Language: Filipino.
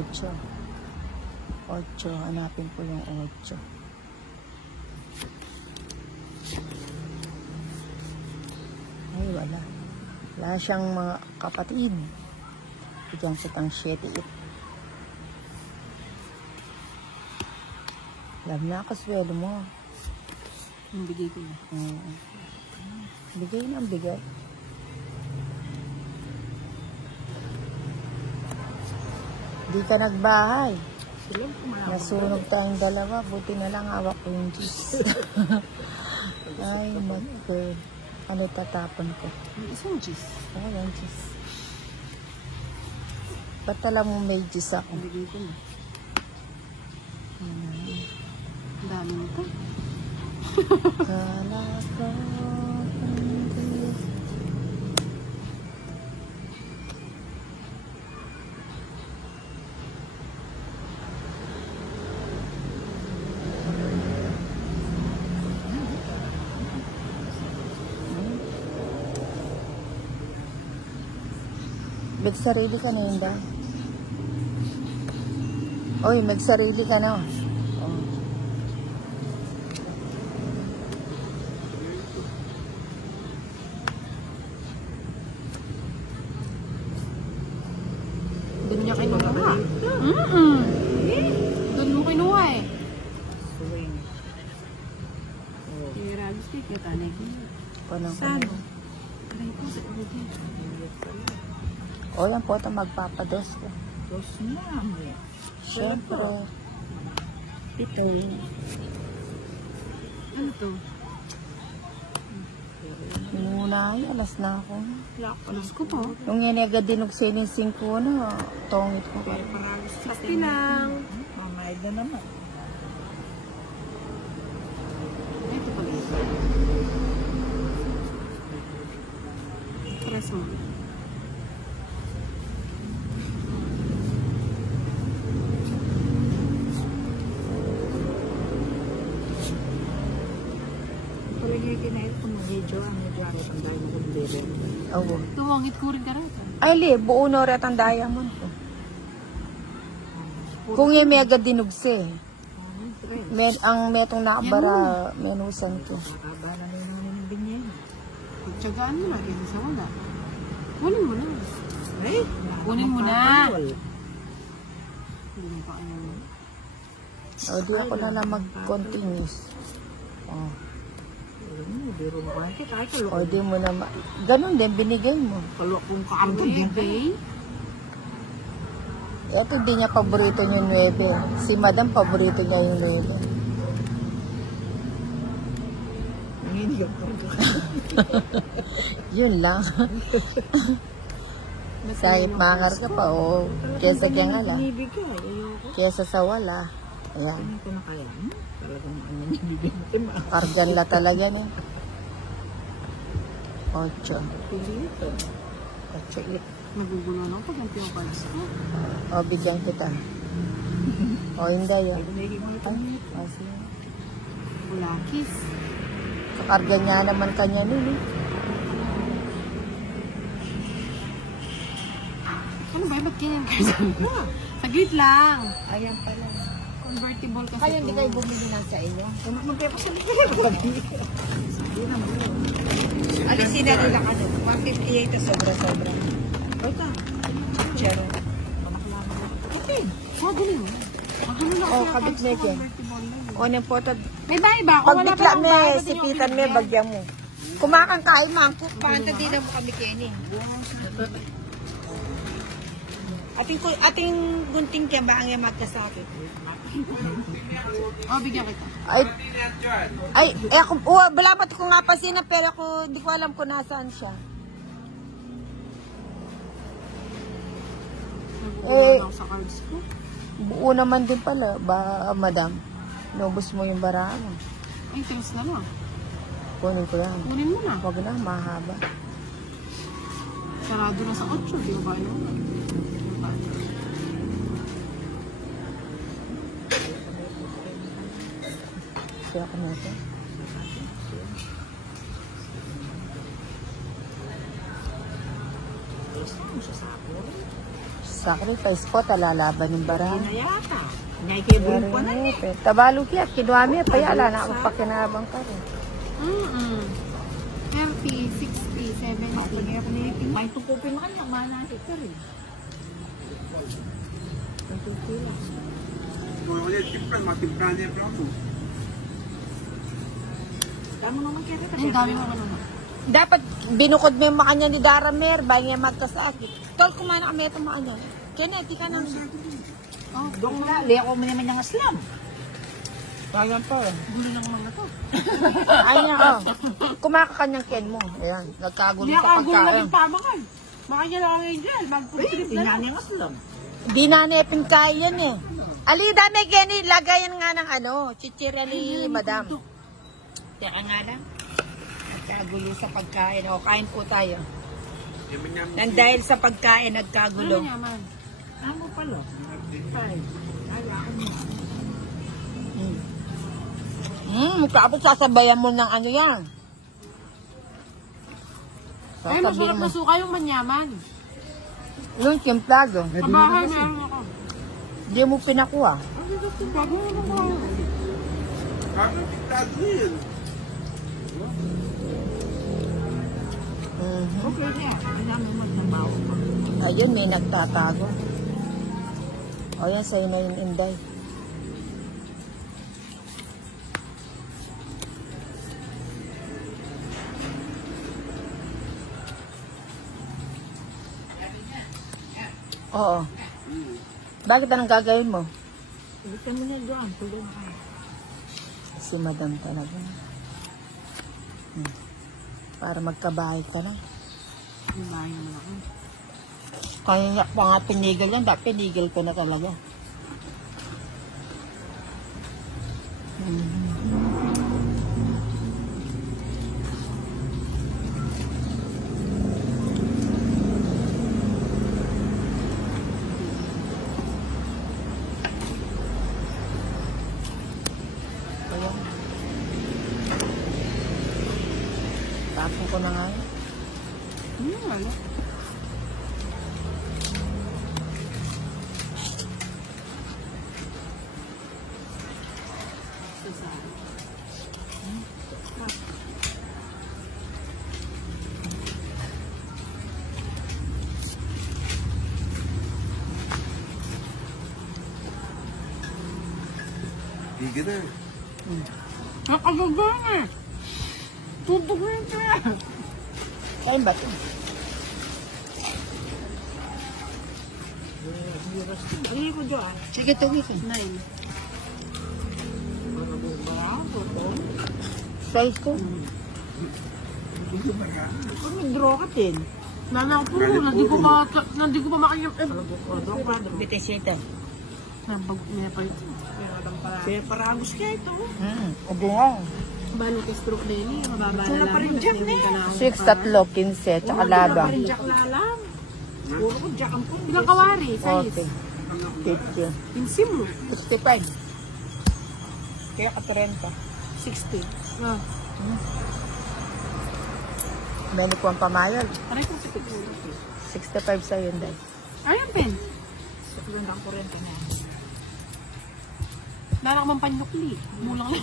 8. 8. Hanapin ko yung 8. Ay, wala. Wala siyang mga kapatid. Bigyan kitang 7. Alam na ako, swelo mo. Yung bigay ko na. Bigay na ang bigay. Di ka nagbahay. Nasunog tayong dalawa. Buti na lang hawak ko yung juice. Ay, mag-girl. Ano tatapon ko? Isang juice. Oo, yung juice. Ba't alam mo may juice ako? Bigay ko na. Ang dami nito. Kala ko hindi. Magsarili ka na yun ba? Oy, magsarili ka na. Doon niya kinuha. Doon mo kinuha eh. Kira, gusto yung kitanig. Saan? Aray ko sa ulit. O, yan po ito magpapados ko. Dos na. Siyempre. Ito yun. Ano to? Muna ay, alas na ako. Alas ko po. Nung yan agad dinog sinising ko na, tongit ko pa. Sasti lang. Mamayad na naman. Ito pala ito. Paras mo. Palagay kinahit ko medyo ako ang dahil ng kumbirin. Oo. Tuwangit ko rin ka rin. Ay, li, buo na rin ang diamond ko. Kung yung mega dinugse. Ang metong nakabara, menusan ko. Makaba na nila ng binyan. Pagtsagaan mo na, kaysa sa wala. Kunin mo na. Ay, Kunin mo na. nakapapawal. Hindi mo pa ano. O, di ako na lang mag-continuous. O. Biro mo ka. Kahit kalok. O, di mo na ganun din, binigay mo. Kalok kong kaarga din. Okay. Ito, di niya paborito yung 9. Si madam, paborito niya yung 9. Nanginigap ko. Yun lang. Kahit mangar ka pa, o. Kesa kaya nga lang. Binibigay. Ayoko. Kesa sa wala. Ayan. Hindi ko na kaya. Talagang ano nibigay mo. Argan la talaga na. 8. Pili ito. Pagkait. Nagugulo na ako. Ganti yung palas ko. O, bigyan kita. O, hindi yan. Binigay mo ito. O, sige. Bulakis. Kakarga niya naman kanya nun, eh. Ano ba? Ba't ganyan ka? Saglit lang. Ayan pala. Convertible kasi Kaya hindi kayo bumili na sa inyo. Magpapasalit kayo. Hindi na mo. Alisin na nila ka doon. 158 na sobra-sobra. Ito. Chero. Kapin. Magulo mo. Magulo na Oh, kasi kabit ang na dyan. convertible. O, nang po ito. May bahay ba? Kung wala pa Pagbitla ng me, bahay, sipitan me, bagyan mo. Kumakangkay, mangkok. Panta din mo kami kainin. Ating gunting kaya ba ang yamat ka sa akin? Oh, bigyan kita. Ako, balapat ko nga pa siya, pero ako, di ko alam kung nasaan siya. Nagugulo na ako sa cards ko. Buo naman din pala, ba, madam? Nubos mo yung bara mo. Ay, tiris na lang. Kunin ko yan. Kunin mo na. Huwag na, mahaba. Sarado na sa 8. Di ba yun? Kaya ako na ito. Sacrifice po, talalaban ng bara. Hindi na yata. Ngay kayo buong po na niya. Tabalo kaya, kinuha payala na ako pakinabang ka rin. 30, 60, 70. Pagkaya ko na yung may tukupin mo kanya, manasik ka rin. Tukupin lang. Tama naman kaya rin. Ang dami mo ano. Dapat binukod mo yung makanya ni Daramer bago niya magkasakit. Tol, kumain na kami itong makanya. Kenneth, di ka nang... Dong na, liya ko mo naman ng aslam. Bayan pa. Gulo ng mga to. Ayan, oh. Kumakakanyang Ken mo. Ayan, nagkagulo Hindi sa ako gulo pagkain. ng tama ka. Makanya lang ang angel. Mag-trip na lang. Tinanang aslam. Di nanepin kaya yan eh. Ali, dami Kenny, lagayan nga ng ano, chichirya ni madam. Teka nga lang. Nagkagulo sa pagkain. O, kain po tayo. Nang dahil sa pagkain, nagkagulo. Ano naman? Ano pala? Ay, Tapos sasabayan mo ng ano yan. Ay, masarap na suka yung manyaman. Yung simplado. Kabahay na ano ako. Hindi mo pinakuha. okay niya. Kailangan mo magtrabaho pa. Ayun, may nagtatago. O yan, sa'yo na yung Inday. Oo. Bakit anong gagawin mo? Gusto mo niya doon. Tulog ka. Si madam talaga. Para magkabahay ka na. Yung bahay naman ako. Kaya pa nga pinigil yan, dapat pinigil ko na talaga. Ayan. Tapon ko na nga yun. Ano? Higit na. Nakagagang eh. Tutugin ka. Kain ba ito? Hindi ko doon. Sige, tugis eh. 9. Size ko. Kung mag-draw ka din. Nana po, nandi ko pa makanya. Bitisita. May pa ito. Kaya paragos kaya ito. Ubo nga. Balo kay stroke na yun eh. Mababa Wala na pa rin dyan lang. eh. 6, 3, 15, tsaka laba. Wala pa rin jack na alam. Puro ko jack ang puro. Ilang kawari? Size? 40, 50, Pinsim mo. 65. Kaya ka 30. 60. Ah. Meron ko ang pamayag. Aray ko sa 65 sa yun dahil. Ayun, Pen. Sa kulang kang kurenta na. Dala ka mang panyukli. Mulang lang.